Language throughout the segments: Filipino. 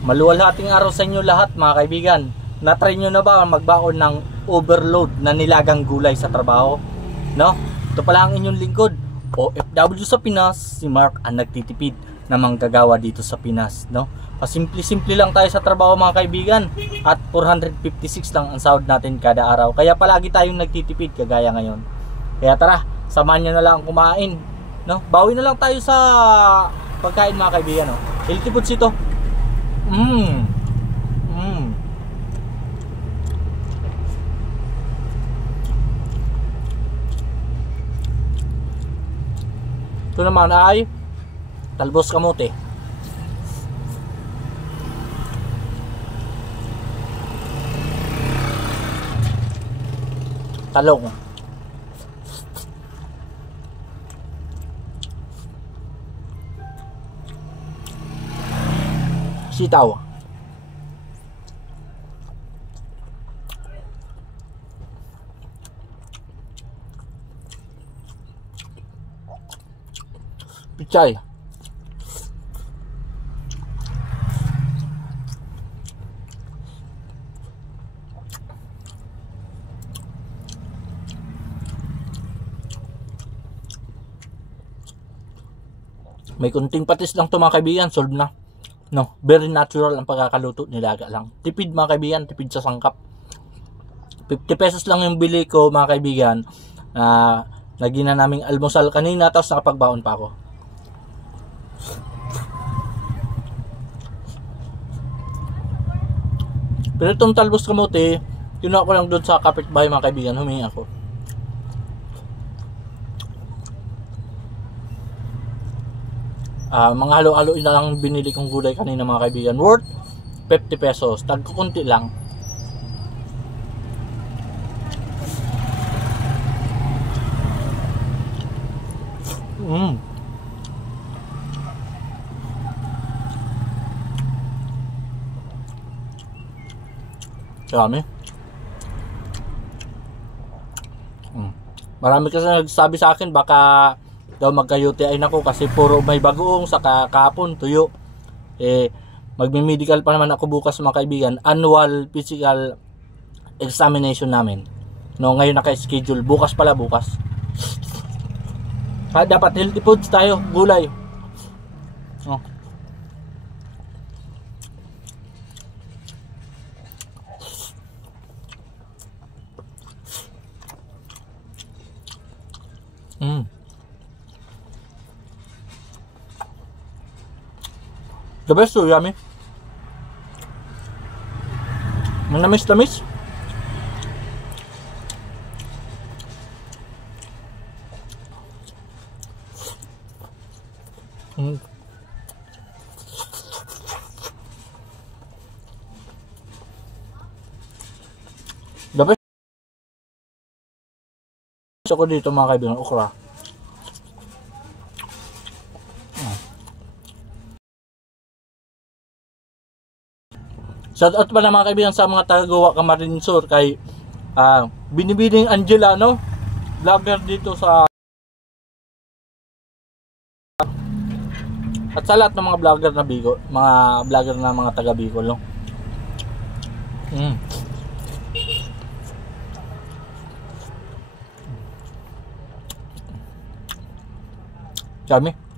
Maluwalhating araw sa inyo lahat mga kaibigan. Na-try nyo na ba magbaon ng overload na nilagang gulay sa trabaho? No? Ito pala ang inyong lingkod, OFW sa Pinas, si Mark ang nagtitipid na manggagawa dito sa Pinas. No? Pasimple-simple lang tayo sa trabaho mga kaibigan. At 456 lang ang sahod natin kada araw. Kaya palagi tayong nagtitipid kagaya ngayon. Kaya tara, samahan nyo na lang kumain. No? Bawi na lang tayo sa pagkain mga kaibigan. No? Healthy foods ito. Ito naman ay talbos kamote. Talong. Sitaw. Pichay. May kunting patis lang to mga kaibigan, solve na. No, very natural ang pagkakaluto, nilaga lang. Tipid mga kaibigan, tipid sa sangkap. 50 pesos lang yung bili ko mga kaibigan. Lagyan na naming almusal kanina, tapos nakapagbaon pa ako. Pero itong talbos kamote, kinuha ko lang doon sa kapitbahay mga kaibigan, humingi ako. Mga halo-halo na lang binili kong gulay kanina mga kaibigan, worth 50 pesos, tagkukunti lang. Dami. Marami kasi nagsabi sa akin baka daw magka-UTI na ako kasi puro may bagoong sa kahapon tuyo. Magme-medical pa naman ako bukas mga kaibigan, annual physical examination namin. No, ngayon naka-schedule, bukas pala bukas. Kaya dapat healthy foods tayo, gulay. Oh. The best, so yummy. Manamis-tamis. The best ako dito mga kaibigan, okra. Shout out pala mga kaibigan sa mga taga-Goa Camarinesor kay Binibining Angela, no? Vlogger dito sa at sa lahat ng mga vlogger na Bicol, mga vlogger na mga taga Bicol, no? Dami.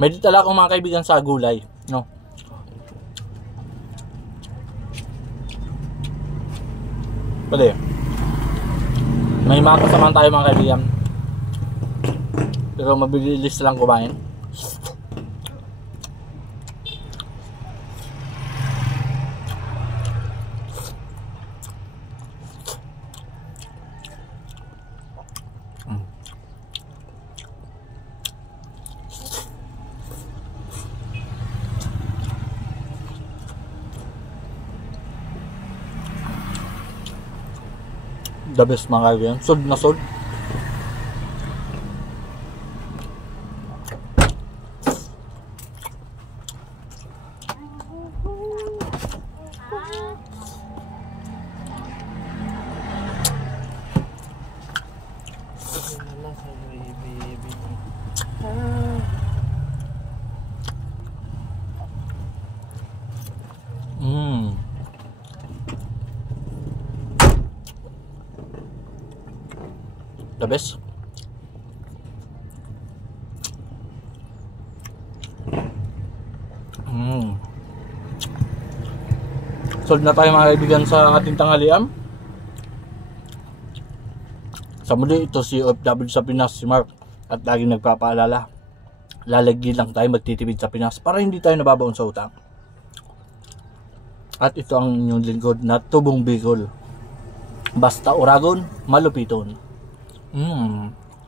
May ditala akong mga kaibigan sa gulay, no? Pwede. May mga kasama tayo mga kaibigan. Pero mabilis lang kumain. The best mga kaibigan. Sold na sold. The best. Solve na tayo mga kaibigan sa ating tanghalian. Sa muli, ito si OFW sa Pinas, si Mark. At laging nagpapaalala, lalagyan lang tayo magtitipid sa Pinas para hindi tayo nababaon sa utang. At ito ang inyong lingkod na Tubong Bicol. Basta Uragon, malupiton.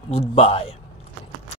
Goodbye.